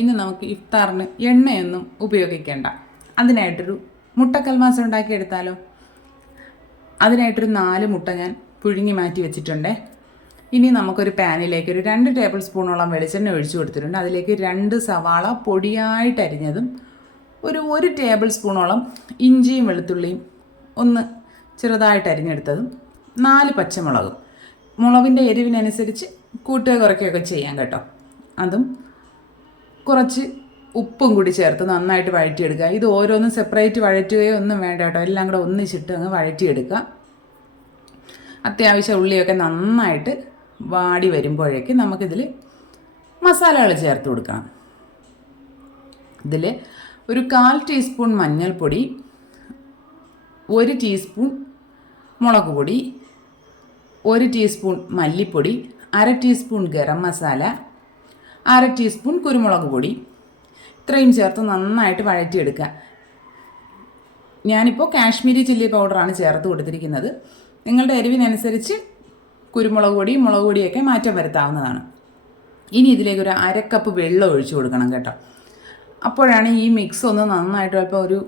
ഇന്ന് നമുക്ക് ഇഫ്താറിന് എണ്ണയൊന്നും ഉപയോഗിക്കേണ്ട. അതിനായിട്ടൊരു മുട്ട കൽമാസ ഉണ്ടാക്കിയെടുത്താലോ. അതിനായിട്ടൊരു 4 മുട്ട ഞാൻ പുഴുങ്ങി മാറ്റി വെച്ചിട്ടുണ്ടേ. ഇനി നമുക്കൊരു പാനിലേക്ക് ഒരു 2 ടേബിൾ സ്പൂണോളം വെളിച്ചെണ്ണ ഒഴിച്ചു കൊടുത്തിട്ടുണ്ട്. അതിലേക്ക് 2 സവാള പൊടിയായിട്ട് അരിഞ്ഞതും ഒരു ടേബിൾ സ്പൂണോളം ഇഞ്ചിയും വെളുത്തുള്ളിയും ഒന്ന് ചെറുതായിട്ട് അരിഞ്ഞെടുത്തതും 4 പച്ചമുളകും. മുളകിൻ്റെ എരിവിനനുസരിച്ച് കൂട്ടുക കുറയ്ക്കുകയൊക്കെ ചെയ്യാം കേട്ടോ. അതും കുറച്ച് ഉപ്പും കൂടി ചേർത്ത് നന്നായിട്ട് വഴറ്റിയെടുക്കുക. ഇത് ഓരോന്നും സെപ്പറേറ്റ് വഴറ്റുകയോ ഒന്നും വേണ്ട കേട്ടോ, എല്ലാം കൂടെ ഒന്നിച്ചിട്ട് അങ്ങ് വഴറ്റിയെടുക്കുക. അത്യാവശ്യം ഉള്ളിയൊക്കെ നന്നായിട്ട് വാടി വരുമ്പോഴേക്ക് നമുക്കിതിൽ മസാലകൾ ചേർത്ത് കൊടുക്കണം. ഇതിൽ ഒരു 1/4 ടീസ്പൂൺ മഞ്ഞൾപ്പൊടി, 1 ടീസ്പൂൺ മുളക് പൊടി, 1 ടീസ്പൂൺ മല്ലിപ്പൊടി, 1/2 ടീസ്പൂൺ ഗരം മസാല, 1/2 ടീസ്പൂൺ കുരുമുളക് പൊടി, ഇത്രയും ചേർത്ത് നന്നായിട്ട് വഴറ്റിയെടുക്കുക. ഞാനിപ്പോൾ കാശ്മീരി ചില്ലി പൗഡറാണ് ചേർത്ത് കൊടുത്തിരിക്കുന്നത്. നിങ്ങളുടെ എരിവിനനുസരിച്ച് കുരുമുളക് പൊടി മുളക് പൊടിയൊക്കെ മാറ്റം വരുത്താവുന്നതാണ്. ഇനി ഇതിലേക്ക് ഒരു 1/2 കപ്പ് വെള്ളം ഒഴിച്ചു കൊടുക്കണം കേട്ടോ. അപ്പോഴാണ് ഈ മിക്സ് ഒന്ന് നന്നായിട്ട് ചിലപ്പോൾ ഒരു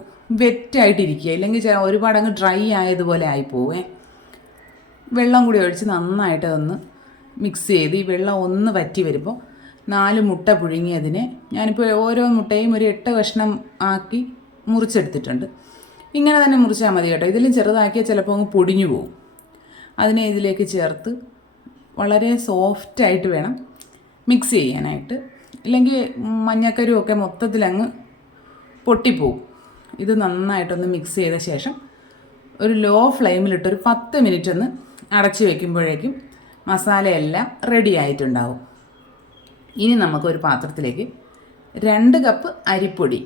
വെറ്റായിട്ടിരിക്കുക, ഇല്ലെങ്കിൽ ഒരുപാട് അങ്ങ് ഡ്രൈ ആയതുപോലെ ആയിപ്പോവേ. വെള്ളം കൂടി ഒഴിച്ച് നന്നായിട്ട് അതൊന്ന് മിക്സ് ചെയ്ത് ഈ വെള്ളം ഒന്ന് വറ്റി വരുമ്പോൾ 4 മുട്ട പുഴുങ്ങിയതിനെ ഞാനിപ്പോൾ ഓരോ മുട്ടയും ഒരു 8 കഷ്ണം ആക്കി മുറിച്ചെടുത്തിട്ടുണ്ട്. ഇങ്ങനെ തന്നെ മുറിച്ചാൽ മതി കേട്ടോ. ഇതിലും ചെറുതാക്കിയാൽ ചിലപ്പോൾ അങ്ങ് പൊടിഞ്ഞു പോകും. അതിനെ ഇതിലേക്ക് ചേർത്ത് വളരെ സോഫ്റ്റായിട്ട് വേണം മിക്സ് ചെയ്യാനായിട്ട്, ഇല്ലെങ്കിൽ മഞ്ഞക്കരുമൊക്കെ മൊത്തത്തിലങ്ങ് പൊട്ടിപ്പോവും. ഇത് നന്നായിട്ടൊന്ന് മിക്സ് ചെയ്ത ശേഷം ഒരു ലോ ഫ്ലെയിമിലിട്ടൊരു 10 മിനിറ്റ് ഒന്ന് അടച്ച് വയ്ക്കുമ്പോഴേക്കും മസാലയെല്ലാം റെഡി ആയിട്ടുണ്ടാവും. ഇനി നമുക്കൊരു പാത്രത്തിലേക്ക് 2 കപ്പ് അരിപ്പൊടി,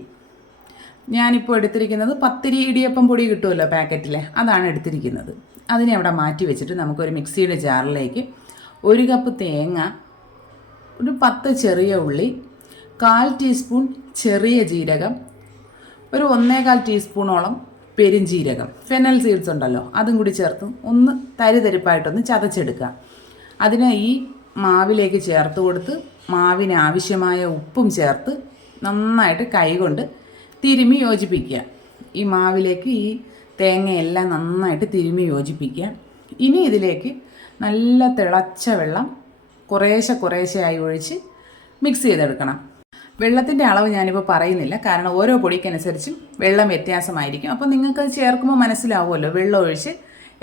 ഞാനിപ്പോൾ എടുത്തിരിക്കുന്നത് പത്തിരി ഇടിയപ്പം പൊടി കിട്ടുമല്ലോ പാക്കറ്റിലെ, അതാണ് എടുത്തിരിക്കുന്നത്. അതിനെ അവിടെ മാറ്റി വെച്ചിട്ട് നമുക്കൊരു മിക്സിയുടെ ജാറിലേക്ക് 1 കപ്പ് തേങ്ങ, ഒരു 10 ചെറിയ ഉള്ളി, 1/4 ടീസ്പൂൺ ചെറിയ ജീരകം, ഒരു 1/4 ടീസ്പൂണോളം പെരുംജീരകം, ഫെനൽ സീഡ്സ് ഉണ്ടല്ലോ, അതും കൂടി ചേർത്ത് ഒന്ന് തരിതരിപ്പായിട്ടൊന്ന് ചതച്ചെടുക്കുക. അതിനെ ഈ മാവിലേക്ക് ചേർത്ത് കൊടുത്ത് മാവിന് ആവശ്യമായ ഉപ്പും ചേർത്ത് നന്നായിട്ട് കൈകൊണ്ട് തിരുമ്മി യോജിപ്പിക്കുക. ഈ മാവിലേക്ക് ഈ തേങ്ങയെല്ലാം നന്നായിട്ട് തിരുമ്മി യോജിപ്പിക്കുക. ഇനി ഇതിലേക്ക് നല്ല തിളച്ച വെള്ളം കുറേശ്ശെയായി ഒഴിച്ച് മിക്സ് ചെയ്തെടുക്കണം. വെള്ളത്തിൻ്റെ അളവ് ഞാനിപ്പോൾ പറയുന്നില്ല, കാരണം ഓരോ പൊടിക്കനുസരിച്ചും വെള്ളം വ്യത്യാസമായിരിക്കും. അപ്പോൾ നിങ്ങൾക്കത് ചേർക്കുമ്പോൾ മനസ്സിലാവുമല്ലോ. വെള്ളം ഒഴിച്ച്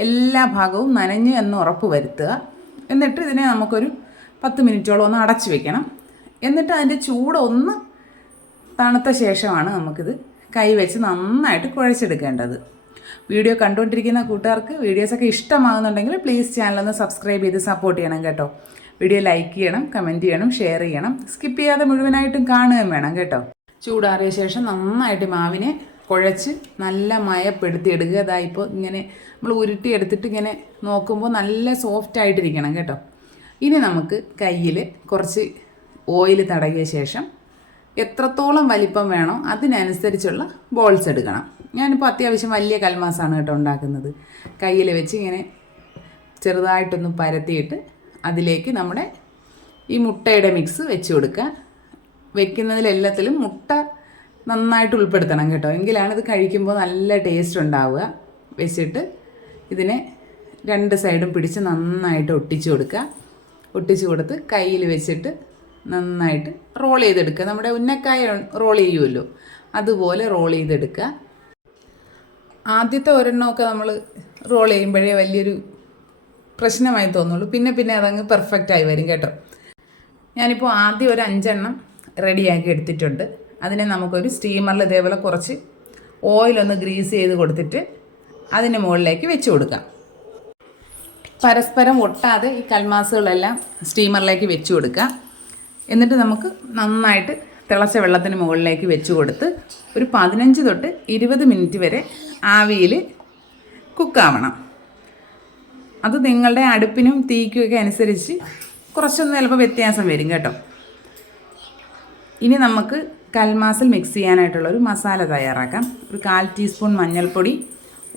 എല്ലാ ഭാഗവും നനഞ്ഞ് എന്ന് ഉറപ്പ് വരുത്തുക. എന്നിട്ട് ഇതിനെ നമുക്കൊരു 10 മിനിറ്റോളം ഒന്ന് അടച്ചു വെക്കണം. എന്നിട്ട് അതിൻ്റെ ചൂട് ഒന്ന് തണുത്ത ശേഷമാണ് നമുക്കിത് കൈ വെച്ച് നന്നായിട്ട് കുഴച്ചെടുക്കേണ്ടത്. വീഡിയോ കണ്ടുകൊണ്ടിരിക്കുന്ന കൂട്ടുകാർക്ക് വീഡിയോസൊക്കെ ഇഷ്ടമാകുന്നുണ്ടെങ്കിൽ പ്ലീസ് ചാനലൊന്ന് സബ്സ്ക്രൈബ് ചെയ്ത് സപ്പോർട്ട് ചെയ്യണം കേട്ടോ. വീഡിയോ ലൈക്ക് ചെയ്യണം, കമൻറ്റ് ചെയ്യണം, ഷെയർ ചെയ്യണം. സ്കിപ്പ് ചെയ്യാതെ മുഴുവനായിട്ടും കാണുകയും വേണം കേട്ടോ. ചൂടാറിയ ശേഷം നന്നായിട്ട് മാവിനെ കുഴച്ച് നല്ല മയപ്പെടുത്തിയെടുക്കുക. അതായിപ്പോൾ ഇങ്ങനെ നമ്മൾ ഉരുട്ടിയെടുത്തിട്ട് ഇങ്ങനെ നോക്കുമ്പോൾ നല്ല സോഫ്റ്റ് ആയിട്ടിരിക്കണം കേട്ടോ. ഇനി നമുക്ക് കയ്യിൽ കുറച്ച് ഓയിൽ തടവിയ ശേഷം എത്രത്തോളം വലിപ്പം വേണോ അതിനനുസരിച്ചുള്ള ബോൾസ് എടുക്കണം. ഞാനിപ്പോൾ അത്യാവശ്യം വലിയ കൽമാസാണ് കേട്ടോ ഉണ്ടാക്കുന്നത്. കയ്യിൽ വെച്ച് ഇങ്ങനെ ചെറുതായിട്ടൊന്ന് പരത്തിയിട്ട് അതിലേക്ക് നമ്മുടെ ഈ മുട്ടയുടെ മിക്സ് വെച്ച് കൊടുക്കുക. വെക്കുന്നതിലെല്ലാത്തിലും മുട്ട നന്നായിട്ട് ഉൾപ്പെടുത്തണം കേട്ടോ, എങ്കിലാണ് ഇത് കഴിക്കുമ്പോൾ നല്ല ടേസ്റ്റ് ഉണ്ടാവുക. വെച്ചിട്ട് ഇതിനെ 2 സൈഡും പിടിച്ച് നന്നായിട്ട് ഒട്ടിച്ചു കൊടുക്കുക. ഒട്ടിച്ചു കൊടുത്ത് കയ്യിൽ വെച്ചിട്ട് നന്നായിട്ട് റോൾ ചെയ്തെടുക്കുക. നമ്മുടെ ഉന്നക്കായ റോൾ ചെയ്യുമല്ലോ, അതുപോലെ റോൾ ചെയ്തെടുക്കുക. ആദ്യത്തെ ഒരെണ്ണമൊക്കെ നമ്മൾ റോൾ ചെയ്യുമ്പോഴേ വലിയൊരു പ്രശ്നമായി തോന്നുള്ളൂ, പിന്നെ അതങ്ങ് പെർഫെക്റ്റായി വരും കേട്ടോ. ഞാനിപ്പോൾ ആദ്യം ഒരു 5 എണ്ണം റെഡിയാക്കി എടുത്തിട്ടുണ്ട്. അതിനെ നമുക്കൊരു സ്റ്റീമറിൽ ഇതേപോലെ കുറച്ച് ഓയിലൊന്ന് ഗ്രീസ് ചെയ്ത് കൊടുത്തിട്ട് അതിന് മുകളിലേക്ക് വെച്ച് കൊടുക്കാം. പരസ്പരം ഒട്ടാതെ ഈ കൽമാസുകളെല്ലാം സ്റ്റീമറിലേക്ക് വെച്ച് കൊടുക്കുക. എന്നിട്ട് നമുക്ക് നന്നായിട്ട് തിളച്ച വെള്ളത്തിന് മുകളിലേക്ക് വെച്ച് കൊടുത്ത് ഒരു 15 തൊട്ട് 20 മിനിറ്റ് വരെ ആവിയിൽ കുക്കാവണം. അത് നിങ്ങളുടെ അടുപ്പിനും തീക്കുമൊക്കെ അനുസരിച്ച് കുറച്ചൊന്നും ചിലപ്പോൾ വ്യത്യാസം വരും കേട്ടോ. ഇനി നമുക്ക് കൽമാസിൽ മിക്സ് ചെയ്യാനായിട്ടുള്ളൊരു മസാല തയ്യാറാക്കാം. ഒരു 1/4 ടീസ്പൂൺ മഞ്ഞൾപ്പൊടി,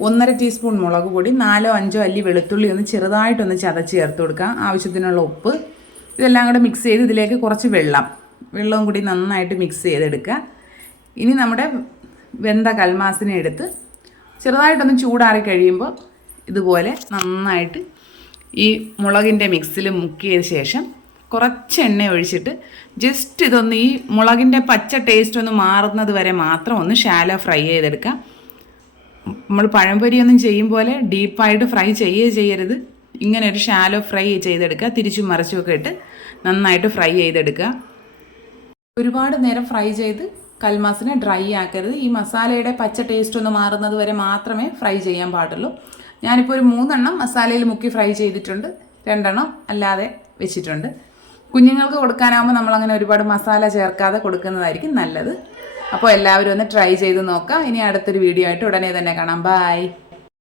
1/2 ടീസ്പൂൺ മുളക് പൊടി, 4-5 അല്ലി വെളുത്തുള്ളി ഒന്ന് ചെറുതായിട്ടൊന്ന് ചതച്ച് ചേർത്ത് കൊടുക്കാം. ആവശ്യത്തിനുള്ള ഉപ്പ്, ഇതെല്ലാം കൂടെ മിക്സ് ചെയ്ത് ഇതിലേക്ക് കുറച്ച് വെള്ളം, വെള്ളവും കൂടി നന്നായിട്ട് മിക്സ് ചെയ്തെടുക്കുക. ഇനി നമ്മുടെ വെന്ത കൽമാസിനെ എടുത്ത് ചെറുതായിട്ടൊന്ന് ചൂടാറി കഴിയുമ്പോൾ ഇതുപോലെ നന്നായിട്ട് ഈ മുളകിൻ്റെ മിക്സിൽ മുക്കിയതിന് ശേഷം കുറച്ച് എണ്ണ ഒഴിച്ചിട്ട് ജസ്റ്റ് ഇതൊന്ന് ഈ മുളകിൻ്റെ പച്ച ടേസ്റ്റ് ഒന്ന് മാറുന്നത് വരെ മാത്രം ഒന്ന് ഷാലോ ഫ്രൈ ചെയ്തെടുക്കാം. നമ്മൾ പഴംപൊരിയൊന്നും ചെയ്യും പോലെ ഡീപ്പായിട്ട് ഫ്രൈ ചെയ്യരുത്. ഇങ്ങനെ ഒരു ഷാലോ ഫ്രൈ ചെയ്തെടുക്കുക. തിരിച്ചും മറിച്ചുമൊക്കെ ഇട്ട് നന്നായിട്ട് ഫ്രൈ ചെയ്തെടുക്കുക. ഒരുപാട് നേരം ഫ്രൈ ചെയ്ത് കൽമാസിനെ ഡ്രൈ ആക്കരുത്. ഈ മസാലയുടെ പച്ച ടേസ്റ്റ് ഒന്ന് മാറുന്നത് വരെ മാത്രമേ ഫ്രൈ ചെയ്യാൻ പാടുള്ളൂ. ഞാനിപ്പോൾ ഒരു 3 എണ്ണം മസാലയിൽ മുക്കി ഫ്രൈ ചെയ്തിട്ടുണ്ട്, 2 എണ്ണം അല്ലാതെ വെച്ചിട്ടുണ്ട്. കുഞ്ഞുങ്ങൾക്ക് കൊടുക്കാനാകുമ്പോൾ നമ്മളങ്ങനെ ഒരുപാട് മസാല ചേർക്കാതെ കൊടുക്കുന്നതായിരിക്കും നല്ലത്. അപ്പോൾ എല്ലാവരും ഒന്ന് ട്രൈ ചെയ്ത് നോക്കാം. ഇനി അടുത്തൊരു വീഡിയോ ആയിട്ട് ഉടനെ തന്നെ കാണാം. ബൈ.